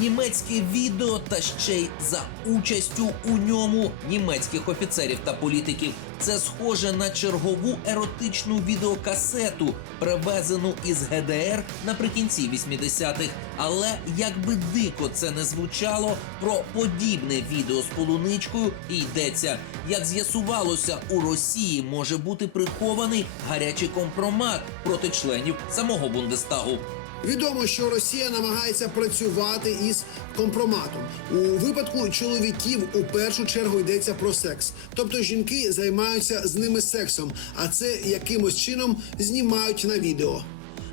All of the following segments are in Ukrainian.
німецьке відео та ще й за участю у ньому німецьких офіцерів та політиків. Це схоже на чергову еротичну відеокасету, привезену із ГДР наприкінці 80-х. Але як би дико це не звучало, про подібне відео з полуничкою і йдеться. Як з'ясувалося, у Росії може бути прихований гарячий компромат проти членів самого Бундестагу. Відомо, що Росія намагається працювати із компроматом. У випадку чоловіків у першу чергу йдеться про секс. Тобто жінки займаються з ними сексом, а це якимось чином знімають на відео.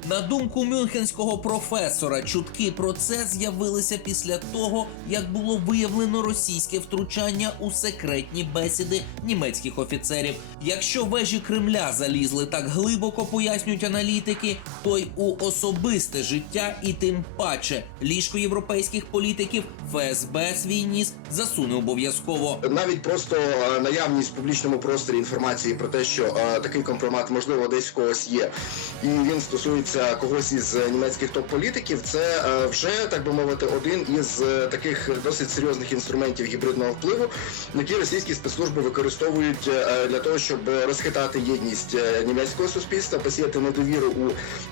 На думку мюнхенського професора, чутки про це з'явилися після того, як було виявлено російське втручання у секретні бесіди німецьких офіцерів. Якщо вежі Кремля залізли так глибоко, пояснюють аналітики, то й у особисте життя, і тим паче ліжко європейських політиків ФСБ свій ніс засуне обов'язково. навіть просто е, наявність в публічному просторі інформації про те, що е, такий компромат можливо десь в когось є, і він стосується когось із е, німецьких топ-політиків, це е, вже так би мовити один із е, таких досить серйозних інструментів гібридного впливу, які російські спецслужби використовують е, для того, щоб розхитати єдність е, німецького суспільства, посіяти недовіру у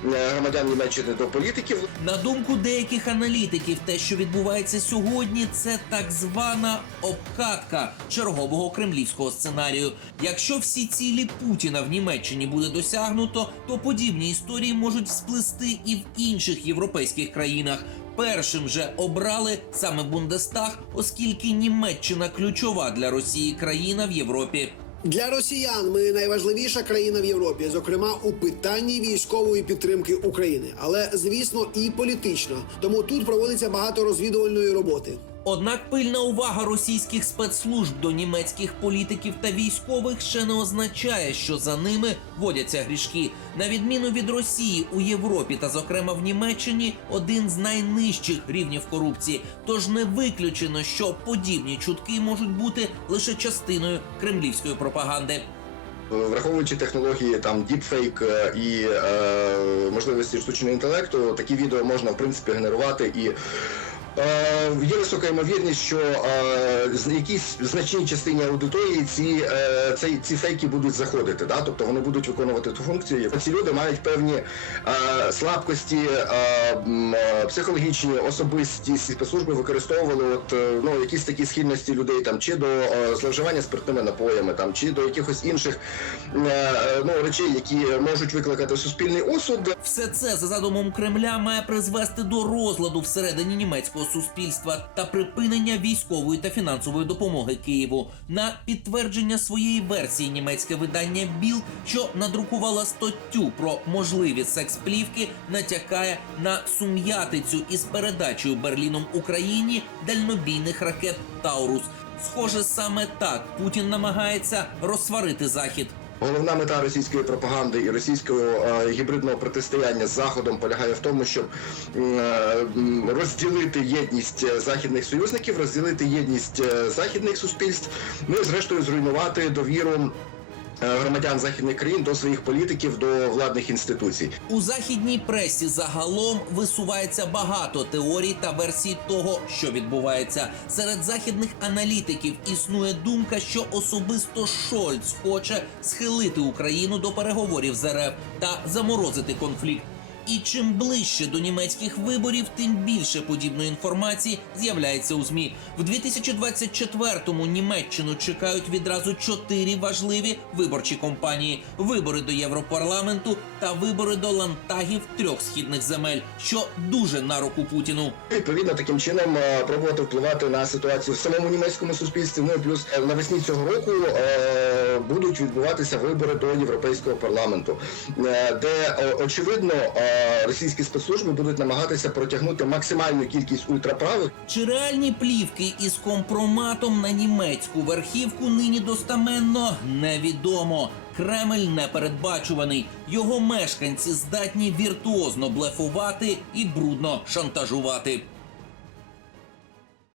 е, громадян Німеччини до політиків. На думку деяких аналітиків, те, що відбувається сьогодні, це так звана обкатка чергового кремлівського сценарію. Якщо всі цілі Путіна в Німеччині буде досягнуто, то подібні історії можуть сплести і в інших європейських країнах. Першим же обрали саме Бундестаг, оскільки Німеччина ключова для Росії країна в Європі. Для росіян ми найважливіша країна в Європі, зокрема у питанні військової підтримки України, але звісно і політично. Тому тут проводиться багато розвідувальної роботи. Однак пильна увага російських спецслужб до німецьких політиків та військових ще не означає, що за ними водяться грішки. На відміну від Росії у Європі та, зокрема, в Німеччині один з найнижчих рівнів корупції. Тож не виключено, що подібні чутки можуть бути лише частиною кремлівської пропаганди. Враховуючи технології там діпфейк е, і е, можливості штучного інтелекту, такі відео можна в принципі генерувати і. Е, є висока ймовірність, що е, з якійсь значній частині аудиторії ці, е, ці, ці фейки будуть заходити, да? тобто вони будуть виконувати ту функцію. Ці люди мають певні слабкості, психологічні, особисті спецслужби використовували от, ну, якісь такі схильності людей там, чи до зловживання спиртними напоями, там, чи до якихось інших ну, речей, які можуть викликати суспільний осуд. Все це за задумом Кремля має призвести до розладу всередині німецького суспільства та припинення військової та фінансової допомоги Києву. На підтвердження своєї версії німецьке видання Біл, що надрукувала статтю про можливі секс-плівки, натякає на сум'ятицю із передачею Берліном Україні дальнобійних ракет Таурус. Схоже, саме так Путін намагається розсварити захід. Головна мета російської пропаганди і російського е, гібридного протистояння з заходом полягає в тому, щоб е, розділити єдність е, західних союзників, розділити єдність західних суспільств, ну і зрештою зруйнувати довіру. Е, Громадян західних країн до своїх політиків, до владних інституцій. У західній пресі загалом висувається багато теорій та версій того, що відбувається. Серед західних аналітиків існує думка, що особисто Шольц хоче схилити Україну до переговорів з РФ та заморозити конфлікт. І чим ближче до німецьких виборів, тим більше подібної інформації з'являється у змі. В 2024-му Німеччину чекають відразу чотири важливі виборчі кампанії: вибори до Європарламенту та вибори до лантагів трьох східних земель, що дуже на руку Путіну. Відповідно, таким чином е, пробувати впливати на ситуацію в самому німецькому суспільстві. Ну і плюс е, навесні цього року е, будуть відбуватися вибори до європейського парламенту, е, де очевидно е, російські спецслужби будуть намагатися протягнути максимальну кількість ультраправих Чи реальні плівки із компроматом на німецьку верхівку нині достаменно невідомо. Кремль непередбачуваний. Його мешканці здатні віртуозно блефувати і брудно шантажувати.